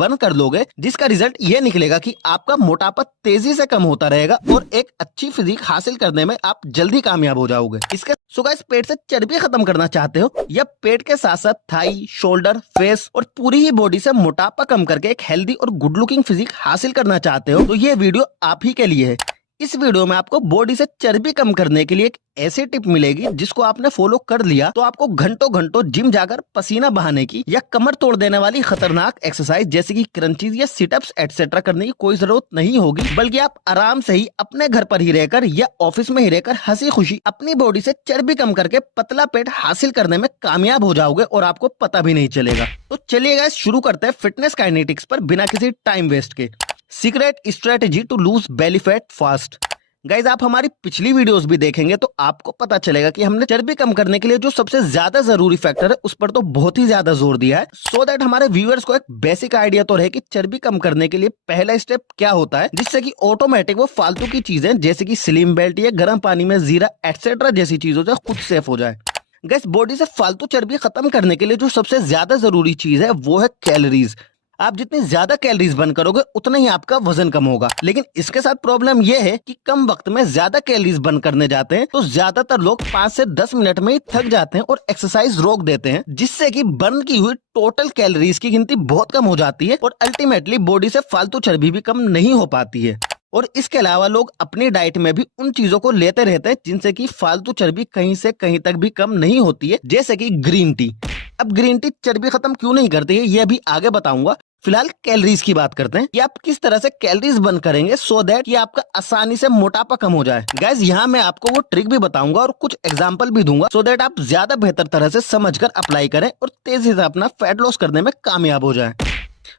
बंद कर लोगे, जिसका रिजल्ट ये निकलेगा कि आपका मोटापा तेजी से कम होता रहेगा और एक अच्छी फिजिक हासिल करने में आप जल्दी कामयाब हो जाओगे। इसके सो गाइस, पेट से चर्बी खत्म करना चाहते हो या पेट के साथ साथ थाई, शोल्डर, फेस और पूरी ही बॉडी से मोटापा कम करके एक हेल्दी और गुड लुकिंग फिजिक हासिल करना चाहते हो तो ये वीडियो आप ही के लिए है। इस वीडियो में आपको बॉडी से चर्बी कम करने के लिए एक ऐसी टिप मिलेगी जिसको आपने फॉलो कर लिया तो आपको घंटों घंटों जिम जाकर पसीना बहाने की या कमर तोड़ देने वाली खतरनाक एक्सरसाइज जैसे कि क्रंचीज या सिटअप्स एटसेट्रा करने की कोई जरूरत नहीं होगी, बल्कि आप आराम से ही अपने घर पर ही रहकर या ऑफिस में ही रहकर हंसी खुशी अपनी बॉडी से चर्बी कम करके पतला पेट हासिल करने में कामयाब हो जाओगे और आपको पता भी नहीं चलेगा। तो चलिए गाइस, शुरू करते हैं फिटनेस काइनेटिक्स पर बिना किसी टाइम वेस्ट के। Secret strategy to lose belly fat fast. Guys, आप हमारी पिछली वीडियोस भी देखेंगे तो आपको पता चलेगा कि हमने चर्बी कम करने के लिए जो सबसे ज्यादा जरूरी फैक्टर है उस पर तो बहुत ही ज्यादा जोर दिया है, सो दैट हमारे व्यूअर्स को एक बेसिक आइडिया तो रहे कि चर्बी कम करने के लिए पहला स्टेप क्या होता है, जिससे कि ऑटोमेटिक वो फालतू की चीजें जैसे कि स्लिम बेल्ट या गर्म पानी में जीरा एटसेट्रा जैसी चीजों से खुद सेफ हो जाए। गाइस, बॉडी से फालतू चर्बी खत्म करने के लिए जो सबसे ज्यादा जरूरी चीज है वो है कैलोरीज। आप जितनी ज्यादा कैलोरीज बर्न करोगे उतना ही आपका वजन कम होगा, लेकिन इसके साथ प्रॉब्लम यह है कि कम वक्त में ज्यादा कैलोरीज बर्न करने जाते हैं तो ज्यादातर लोग 5 से 10 मिनट में ही थक जाते हैं और एक्सरसाइज रोक देते हैं, जिससे कि बर्न की हुई टोटल कैलोरीज की गिनती बहुत कम हो जाती है और अल्टीमेटली बॉडी से फालतू चर्बी भी कम नहीं हो पाती है। और इसके अलावा लोग अपनी डाइट में भी उन चीजों को लेते रहते हैं जिनसे कि फालतू चर्बी कहीं से कहीं तक भी कम नहीं होती है, जैसे कि ग्रीन टी। अब ग्रीन टी चर्बी खत्म क्यों नहीं करती है ये अभी आगे बताऊंगा। फिलहाल कैलोरीज की बात करते हैं कि आप किस तरह से कैलोरीज बर्न करेंगे सो दैट कि आपका आसानी से मोटापा कम हो जाए। गाइस, यहाँ मैं आपको वो ट्रिक भी बताऊंगा और कुछ एग्जांपल भी दूंगा सो दैट आप ज्यादा बेहतर तरह से समझकर अप्लाई करें और तेजी से अपना फैट लॉस करने में कामयाब हो जाए।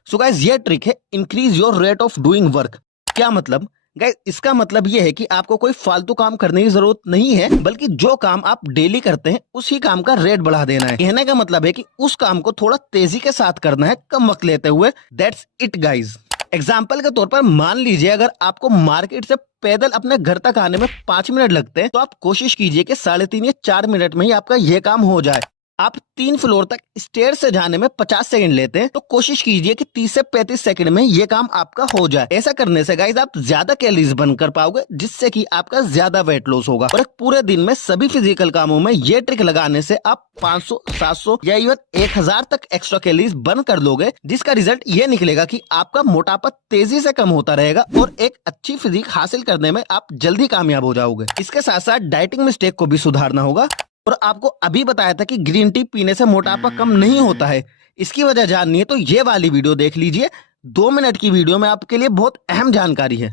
सो गाइस, ये ट्रिक है increase your rate of doing work. क्या मतलब? गाइस, इसका मतलब ये है कि आपको कोई फालतू काम करने की जरूरत नहीं है, बल्कि जो काम आप डेली करते हैं उसी काम का रेट बढ़ा देना है। कहने का मतलब है कि उस काम को थोड़ा तेजी के साथ करना है, कम वक्त लेते हुए। That's it guys. एग्जाम्पल के तौर पर मान लीजिए अगर आपको मार्केट से पैदल अपने घर तक आने में 5 मिनट लगते हैं तो आप कोशिश कीजिए कि 3.5 या 4 मिनट में ही आपका यह काम हो जाए। आप 3 फ्लोर तक स्टेयर से जाने में 50 सेकंड लेते हैं तो कोशिश कीजिए कि 30 से 35 सेकंड में ये काम आपका हो जाए। ऐसा करने से गाइस आप ज्यादा कैलोरीज बर्न कर पाओगे, जिससे कि आपका ज्यादा वेट लॉस होगा। और एक पूरे दिन में सभी फिजिकल कामों में ये ट्रिक लगाने से आप 500, 700 या इवन 1000 तक एक्स्ट्रा कैलोरीज बर्न कर लोगे, जिसका रिजल्ट ये निकलेगा कि आपका मोटापा तेजी से कम होता रहेगा और एक अच्छी फिजिक हासिल करने में आप जल्दी कामयाब हो जाओगे। इसके साथ साथ डाइटिंग मिस्टेक को भी सुधारना होगा। और आपको अभी बताया था कि ग्रीन टी पीने से मोटापा कम नहीं होता है। इसकी वजह जाननी है तो ये वाली वीडियो देख लीजिए। 2 मिनट की वीडियो में आपके लिए बहुत अहम जानकारी है।